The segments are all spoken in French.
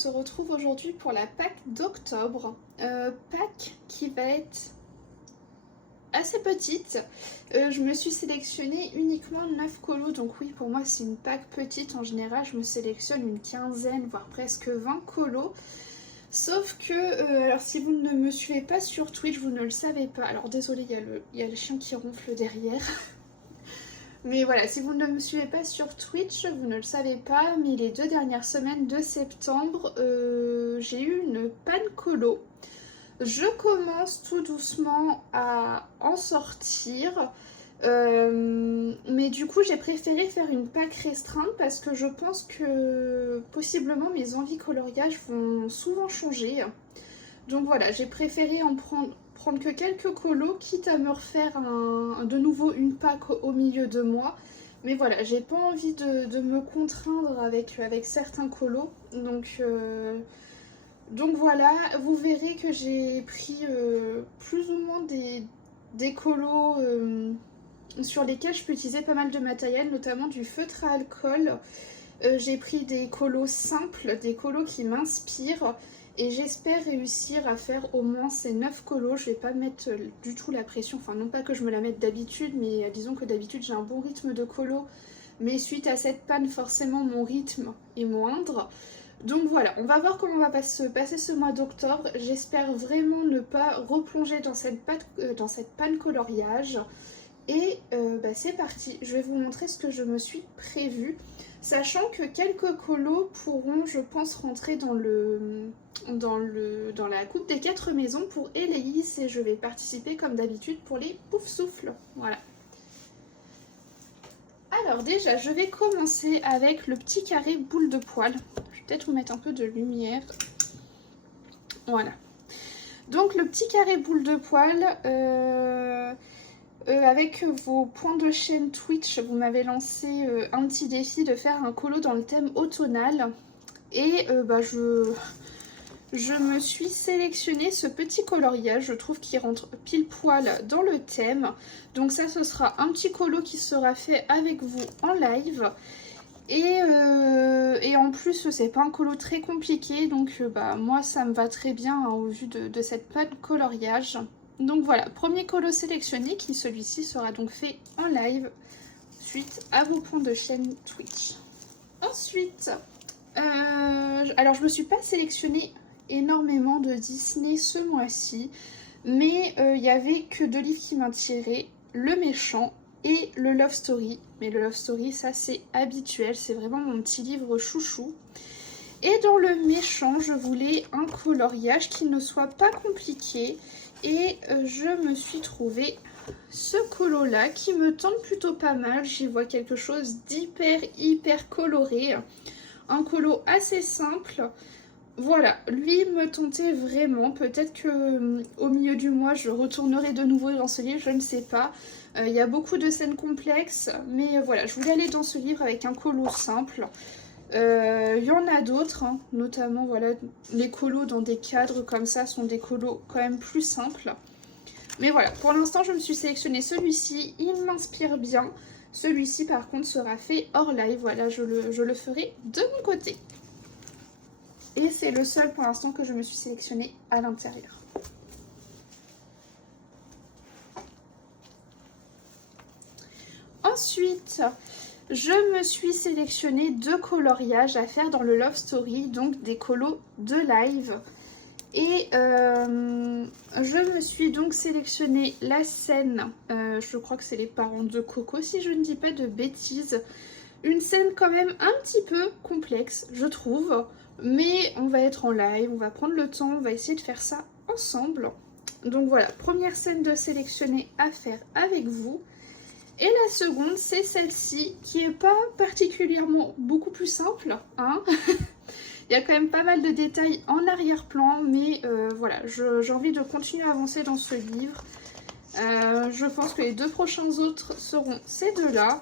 se retrouve aujourd'hui pour la pack d'octobre. Pack qui va être assez petite. Je me suis sélectionné uniquement 9 colos, donc oui, pour moi c'est une pack petite. En général, je me sélectionne une quinzaine, voire presque 20 colos. Sauf que, alors si vous ne me suivez pas sur Twitch, vous ne le savez pas. Alors désolé, il y a le chien qui ronfle derrière. Mais voilà, si vous ne me suivez pas sur Twitch, vous ne le savez pas, mais les 2 dernières semaines de septembre, j'ai eu une panne colo. Je commence tout doucement à en sortir, mais du coup j'ai préféré faire une pack restreinte parce que je pense que possiblement mes envies coloriage vont souvent changer. Donc voilà, j'ai préféré en prendre que quelques colos, quitte à me refaire de nouveau une pack au milieu de moi. Mais voilà, j'ai pas envie de me contraindre avec certains colos. Donc voilà, vous verrez que j'ai pris plus ou moins des colos sur lesquels je peux utiliser pas mal de matériel, notamment du feutre à alcool. J'ai pris des colos simples, des colos qui m'inspirent. Et j'espère réussir à faire au moins ces 9 colos. Je vais pas mettre du tout la pression, enfin non pas que je me la mette d'habitude, mais disons que d'habitude j'ai un bon rythme de colos. Mais suite à cette panne, forcément mon rythme est moindre. Donc voilà, on va voir comment va se passer ce mois d'octobre. J'espère vraiment ne pas replonger dans cette panne coloriage. Et c'est parti, je vais vous montrer ce que je me suis prévu. Sachant que quelques colos pourront, je pense, rentrer dans la coupe des 4 maisons pour Héléis, et je vais participer comme d'habitude pour les pouf souffles. Voilà. Alors déjà, je vais commencer avec le petit carré boule de poil. Je vais peut-être vous mettre un peu de lumière. Voilà. Donc le petit carré boule de poil... avec vos points de chaîne Twitch, vous m'avez lancé un petit défi de faire un colo dans le thème automnal. Et je me suis sélectionné ce petit coloriage, je trouve qu'il rentre pile poil dans le thème. Donc ça, ce sera un petit colo qui sera fait avec vous en live. Et en plus, c'est pas un colo très compliqué, donc moi ça me va très bien hein, au vu de cette panne coloriage. Donc voilà, premier colo sélectionné qui celui-ci sera donc fait en live suite à vos points de chaîne Twitch. Ensuite, alors je me suis pas sélectionné énormément de Disney ce mois-ci, mais il n'y avait que 2 livres qui m'attiraient, Le Méchant et le Love Story. Mais le Love Story, ça c'est habituel, c'est vraiment mon petit livre chouchou. Et dans Le Méchant, je voulais un coloriage qui ne soit pas compliqué. Et je me suis trouvé ce colo là qui me tente plutôt pas mal. J'y vois quelque chose hyper coloré. Un colo assez simple. Voilà, lui me tentait vraiment. Peut-être que au milieu du mois je retournerai de nouveau dans ce livre, je ne sais pas. Il y a beaucoup de scènes complexes. Mais voilà, je voulais aller dans ce livre avec un colo simple. Il y en a d'autres, hein, notamment voilà, les colos dans des cadres comme ça sont des colos quand même plus simples. Mais voilà, pour l'instant je me suis sélectionné celui-ci, il m'inspire bien. Celui-ci par contre sera fait hors live, voilà, je le ferai de mon côté. Et c'est le seul pour l'instant que je me suis sélectionné à l'intérieur. Ensuite... je me suis sélectionné 2 coloriages à faire dans le Love Story, donc des colos de live. Et je me suis donc sélectionné la scène, je crois que c'est les parents de Coco si je ne dis pas de bêtises. Une scène quand même un petit peu complexe, je trouve. Mais on va être en live, on va prendre le temps, on va essayer de faire ça ensemble. Donc voilà, première scène de sélectionner à faire avec vous. Et la seconde, c'est celle-ci, qui est pas particulièrement beaucoup plus simple, hein. Il y a quand même pas mal de détails en arrière-plan, mais voilà, j'ai envie de continuer à avancer dans ce livre. Je pense que les 2 prochains autres seront ces 2-là,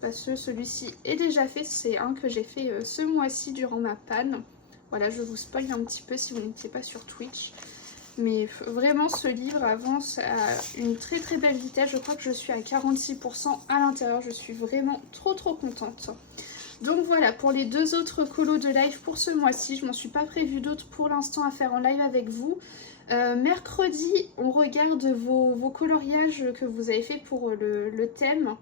parce que celui-ci est déjà fait, c'est un que j'ai fait ce mois-ci durant ma panne. Voilà, je vous spoil un petit peu si vous n'étiez pas sur Twitch. Mais vraiment, ce livre avance à une très belle vitesse. Je crois que je suis à 46% à l'intérieur. Je suis vraiment trop contente. Donc voilà, pour les 2 autres colos de live pour ce mois-ci, je m'en suis pas prévu d'autres pour l'instant à faire en live avec vous. Mercredi, on regarde vos coloriages que vous avez fait pour le thème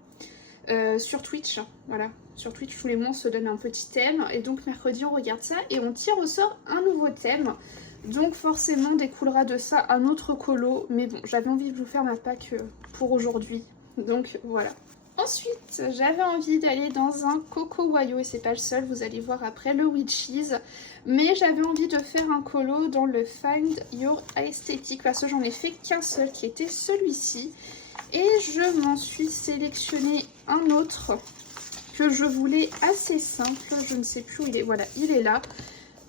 sur Twitch. Voilà, sur Twitch, tous les mois, on se donne un petit thème. Et donc mercredi, on regarde ça et on tire au sort un nouveau thème. Donc forcément, découlera de ça un autre colo. Mais bon, j'avais envie de vous faire ma pack pour aujourd'hui. Donc voilà. Ensuite, j'avais envie d'aller dans un Coco Wayo, et c'est pas le seul, vous allez voir après le Witches. Mais j'avais envie de faire un colo dans le Find Your Aesthetic, parce que j'en ai fait qu'un seul, qui était celui-ci. Et je m'en suis sélectionné un autre que je voulais assez simple, je ne sais plus où il est, voilà, il est là.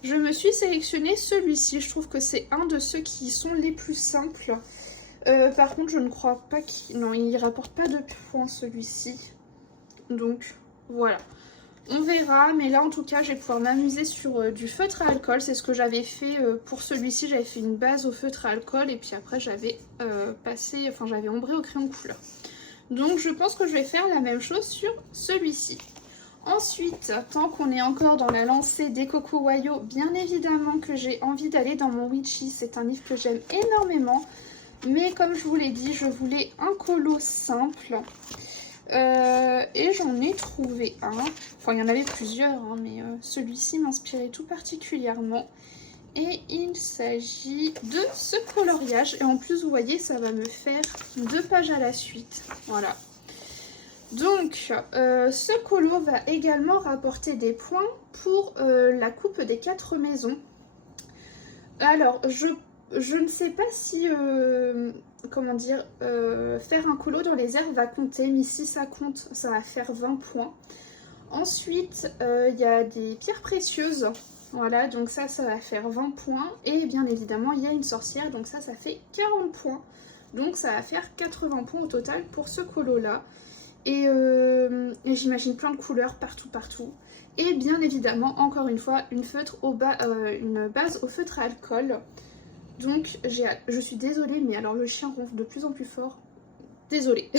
Je me suis sélectionné celui-ci, je trouve que c'est un de ceux qui sont les plus simples. Par contre, je ne crois pas qu'il... Non, il rapporte pas de points celui-ci. Donc, voilà. On verra, mais là, en tout cas, je vais pouvoir m'amuser sur du feutre à alcool. C'est ce que j'avais fait pour celui-ci. J'avais fait une base au feutre à alcool et puis après, j'avais j'avais ombré au crayon de couleur. Donc, je pense que je vais faire la même chose sur celui-ci. Ensuite, tant qu'on est encore dans la lancée des Coco Wayo, bien évidemment que j'ai envie d'aller dans mon Witchy. C'est un livre que j'aime énormément. Mais comme je vous l'ai dit, je voulais un colo simple. Et j'en ai trouvé un. Enfin, il y en avait plusieurs, hein, mais celui-ci m'inspirait tout particulièrement. Et il s'agit de ce coloriage. Et en plus, vous voyez, ça va me faire 2 pages à la suite. Voilà. Donc, ce colo va également rapporter des points pour la coupe des 4 maisons. Alors, je ne sais pas si, comment dire, faire un colo dans les airs va compter, mais si ça compte, ça va faire 20 points. Ensuite, il y a des pierres précieuses, voilà, donc ça va faire 20 points. Et bien évidemment, il y a une sorcière, donc ça fait 40 points. Donc ça va faire 80 points au total pour ce colo-là. Et j'imagine plein de couleurs partout. Et bien évidemment, encore une fois, une base au feutre à alcool. Donc je suis désolée, mais alors le chien ronfle de plus en plus fort. Désolée.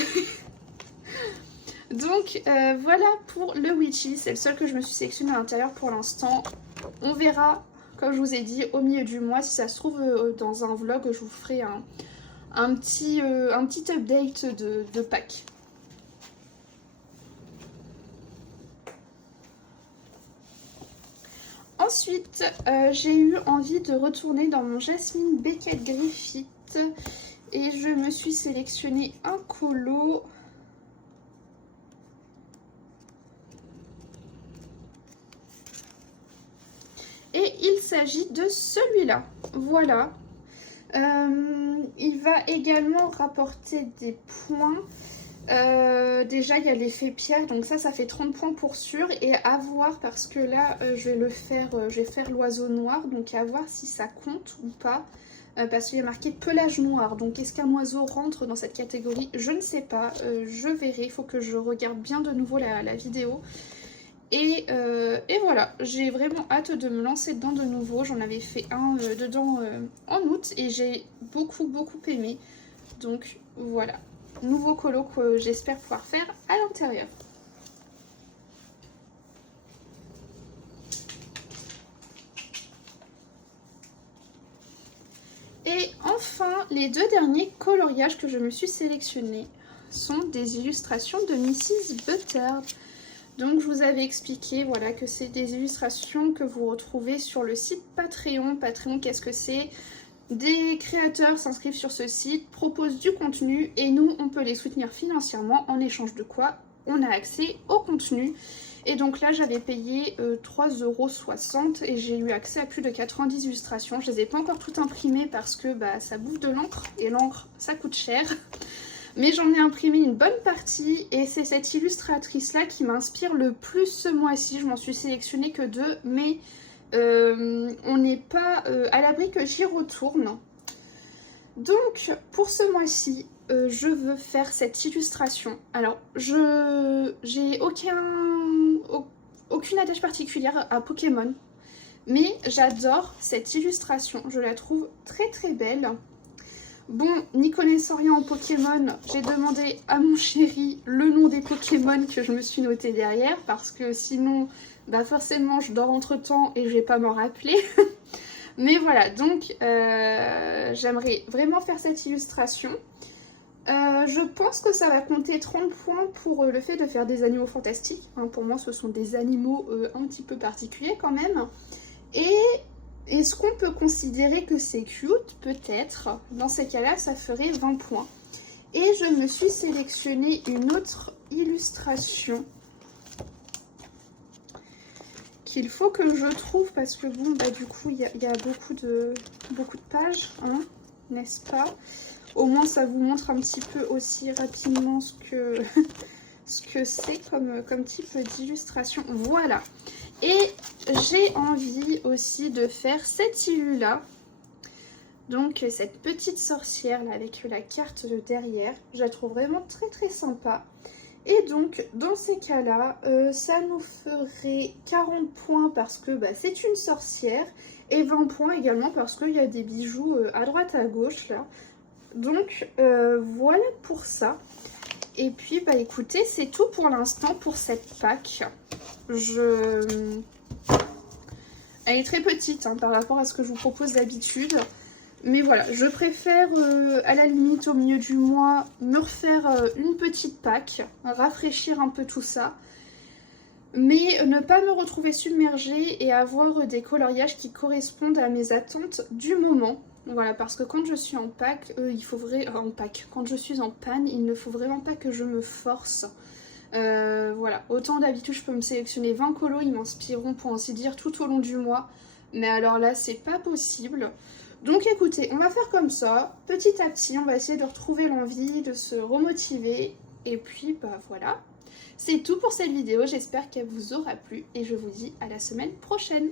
Donc voilà pour le Witchy. C'est le seul que je me suis sélectionné à l'intérieur pour l'instant. On verra, comme je vous ai dit, au milieu du mois. Si ça se trouve, dans un vlog, je vous ferai un petit update de pack. Ensuite, j'ai eu envie de retourner dans mon Jasmine Beckett Griffith et je me suis sélectionné un colo. Et il s'agit de celui-là. Voilà. Il va également rapporter des points. Déjà il y a l'effet pierre, donc ça fait 30 points pour sûr, et à voir parce que là je vais faire l'oiseau noir, donc à voir si ça compte ou pas, parce qu'il y a marqué pelage noir, donc est-ce qu'un oiseau rentre dans cette catégorie? Je ne sais pas, je verrai, il faut que je regarde bien de nouveau la vidéo. Et voilà, j'ai vraiment hâte de me lancer dedans de nouveau. J'en avais fait un dedans en août et j'ai beaucoup aimé, donc voilà. Nouveau colo que j'espère pouvoir faire à l'intérieur. Et enfin, les 2 derniers coloriages que je me suis sélectionnés sont des illustrations de Mrs. Butter. Donc je vous avais expliqué, voilà, que c'est des illustrations que vous retrouvez sur le site Patreon. Patreon, qu'est-ce que c'est ? Des créateurs s'inscrivent sur ce site, proposent du contenu et nous, on peut les soutenir financièrement, en échange de quoi on a accès au contenu. Et donc là, j'avais payé 3,60 € et j'ai eu accès à plus de 90 illustrations. Je ne les ai pas encore toutes imprimées parce que ça bouffe de l'encre et l'encre, ça coûte cher. Mais j'en ai imprimé une bonne partie et c'est cette illustratrice-là qui m'inspire le plus ce mois-ci. Je m'en suis sélectionnée que 2, mais... on n'est pas à l'abri que j'y retourne. Donc pour ce mois-ci, je veux faire cette illustration. Alors j'ai aucune attache particulière à Pokémon, mais j'adore cette illustration. Je la trouve très belle. Bon, n'y connaissant rien en Pokémon, j'ai demandé à mon chéri le nom des Pokémon que je me suis noté derrière, parce que sinon, bah forcément, je dors entre-temps et je vais pas m'en rappeler. Mais voilà, donc j'aimerais vraiment faire cette illustration. Je pense que ça va compter 30 points pour le fait de faire des animaux fantastiques. Hein, pour moi, ce sont des animaux un petit peu particuliers quand même. Et est-ce qu'on peut considérer que c'est cute? Peut-être. Dans ces cas-là, ça ferait 20 points. Et je me suis sélectionné une autre illustration qu'il faut que je trouve parce que bon, bah du coup, il y a beaucoup de pages, hein, n'est-ce pas? Au moins, ça vous montre un petit peu aussi rapidement ce que c'est comme type d'illustration. Voilà. Et j'ai envie aussi de faire cette illustration-là. Donc, cette petite sorcière là avec la carte de derrière. Je la trouve vraiment très très sympa. Et donc, dans ces cas-là, ça nous ferait 40 points parce que bah, c'est une sorcière. Et 20 points également parce qu'il y a des bijoux à droite à gauche là. Donc voilà pour ça. Et puis bah écoutez, c'est tout pour l'instant pour cette pack. Elle est très petite hein, par rapport à ce que je vous propose d'habitude. Mais voilà, je préfère à la limite au milieu du mois me refaire une petite pack, rafraîchir un peu tout ça. Mais ne pas me retrouver submergée et avoir des coloriages qui correspondent à mes attentes du moment. Voilà, parce que quand je suis en pack, quand je suis en panne, il ne faut vraiment pas que je me force. Voilà, autant d'habitude je peux me sélectionner 20 colos, ils m'inspireront pour ainsi dire tout au long du mois. Mais alors là, c'est pas possible. Donc écoutez, on va faire comme ça, petit à petit, on va essayer de retrouver l'envie, de se remotiver. Et puis bah voilà, c'est tout pour cette vidéo, j'espère qu'elle vous aura plu et je vous dis à la semaine prochaine.